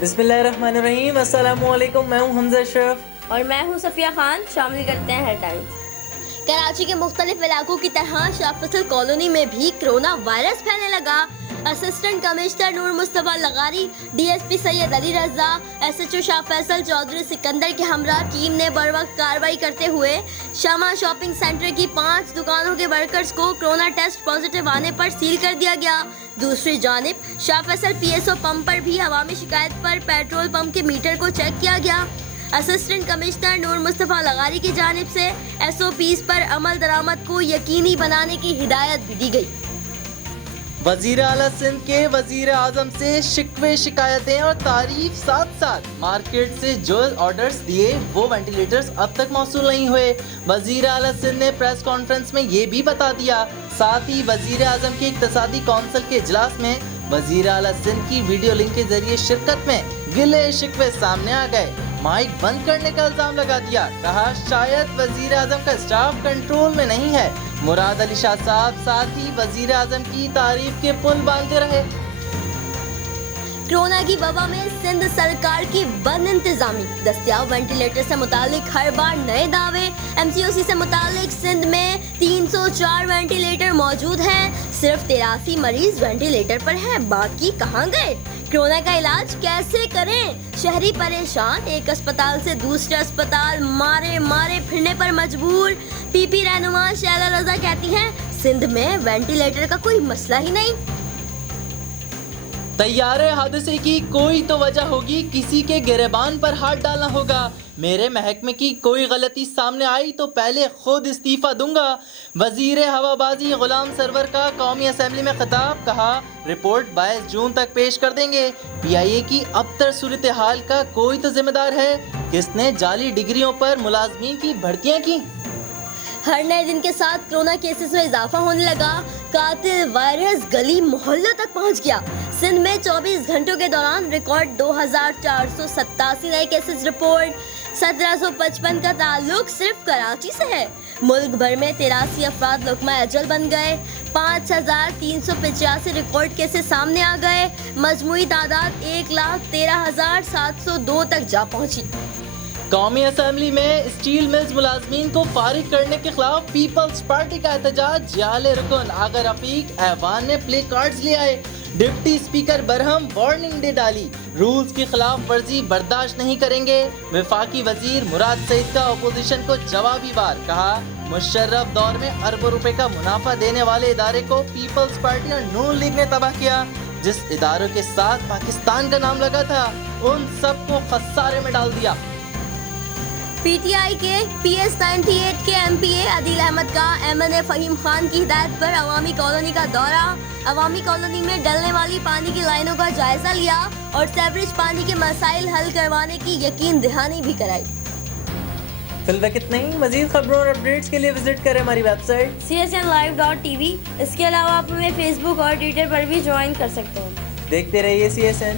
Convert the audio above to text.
बिस्मिल्लाहिर्रहमानिर्रहीम। अस्सलामुअलैकुम। मैं हूं हमजा अशरफ और मैं हूं सफिया खान। शामिल करते हैं हेडलाइंस। कराची के मुख्तलिफ इलाकों की तरह शाह फैसल कॉलोनी में भी कोरोना वायरस फैलने लगा। असिस्टेंट कमिश्नर नूर मुस्तफा लगारी, डीएसपी सैयद अली रजा, एसएचओ शाह फैसल चौधरी सिकंदर के हमरा टीम ने बर वक्त कार्रवाई करते हुए शामा शॉपिंग सेंटर की 5 दुकानों के वर्कर्स को कोरोना टेस्ट पॉजिटिव आने पर सील कर दिया गया। दूसरी जानिब शाह फैसल पीएसओ पंप पर भी अवामी शिकायत पर पेट्रोल पंप के मीटर को चेक किया गया। असिस्टेंट कमिश्नर नूर मुस्तफा लगारी की जानिब से एसओपीज पर अमल दरामद को यकीनी बनाने की हिदायत भी दी गई। वजीर आला सिंध के वजीर आजम से शिकवे शिकायतें और तारीफ साथ साथ मार्केट से जो ऑर्डर्स दिए वो वेंटिलेटर्स अब तक मौसूल नहीं हुए। वजीर आला सिंध ने प्रेस कॉन्फ्रेंस में ये भी बता दिया। साथ ही वजीर आजम के इक्तसादी कौंसिल के इजलास में वजीर आला सिंध की वीडियो लिंक के जरिए शिरकत में गिले शिकवे सामने आ गए। माइक बंद करने का इल्जाम लगा दिया। कहा शायद वजीर आजम का स्टाफ कंट्रोल में नहीं है। मुराद अली शाह साहब साथ ही वजीर आजम की तारीफ के पुल बांधते रहे। कोरोना की वबा में सिंध सरकार की बद इंतजामी, दस्तयाब वेंटिलेटर से मुतालिक हर बार नए दावे। एमसीओसी से मुतालिक सिंध में 304 वेंटिलेटर मौजूद हैं, सिर्फ 83 मरीज वेंटिलेटर पर हैं, बाकी कहाँ गए? कोरोना का इलाज कैसे करें? शहरी परेशान, एक अस्पताल से दूसरे अस्पताल मारे फिरने पर मजबूर। पीपी रहनुमा शैला रजा कहती हैं सिंध में वेंटिलेटर का कोई मसला ही नहीं। तैयारे हादसे की कोई तो वजह होगी, किसी के गिरेबान पर हाथ डालना होगा। मेरे महकमे की कोई गलती सामने आई तो पहले खुद इस्तीफा दूंगा। वजीर हवाबाजी गुलाम सरवर का कौमी असम्बली में खिताब। कहा रिपोर्ट 22 जून तक पेश कर देंगे। पीआईए की अबतर सूरत हाल का कोई तो जिम्मेदार है। किसने जाली डिग्रियों पर मुलाजमीन की भर्तियां की? हर नए दिन के साथ कोरोना केसेस में इजाफा होने लगा। कातिल वायरस गली मोहल्लों तक पहुंच गया। सिंध में 24 घंटों के दौरान रिकॉर्ड 2487 नए केसेस रिपोर्ट। 1755 का ताल्लुक सिर्फ कराची से है। मुल्क भर में 83 अफराद लुकमा अजल बन गए। 5385 रिकॉर्ड केसेस सामने आ गए। मजमूई तादाद 1,13,702 तक जा पहुंची। कौमी असम्बली में स्टील मिल्स मुलाजमीन को फारिग करने के खिलाफ पीपल्स पार्टी का एहतजाज। जाले रुकन आगा रफीक ऐवान ने प्ले कार्ड्स ले आए। डिप्टी स्पीकर बरहम वार्निंग दे डाली, रूल्स की खिलाफ वर्जी बर्दाश्त नहीं करेंगे। वफाकी वजीर मुराद सईद का अपोजिशन को जवाबी वार। कहा मुशर्रफ दौर में अरबों रुपए का मुनाफा देने वाले इदारे को पीपल्स पार्टी और नून लीग ने तबाह किया। जिस इदारों के साथ पाकिस्तान का नाम लगा था उन सबको खसारे में डाल दिया। पीटीआई के PS 98 के MPA अदील अहमद का MNA फहीम खान की हिदायत पर अवामी कॉलोनी का दौरा। अवामी कॉलोनी में डलने वाली पानी की लाइनों का जायजा लिया और सीवरेज पानी के मसाइल हल करवाने की यकीन दहानी भी कराई। फिल वक्त नहीं, मजीद खबरों और अपडेट्स के लिए विजिट करें हमारी वेबसाइट csnlive.tv। इसके अलावा आप हमें फेसबुक और ट्विटर पर भी ज्वाइन कर सकते हैं। देखते रहिए CSN।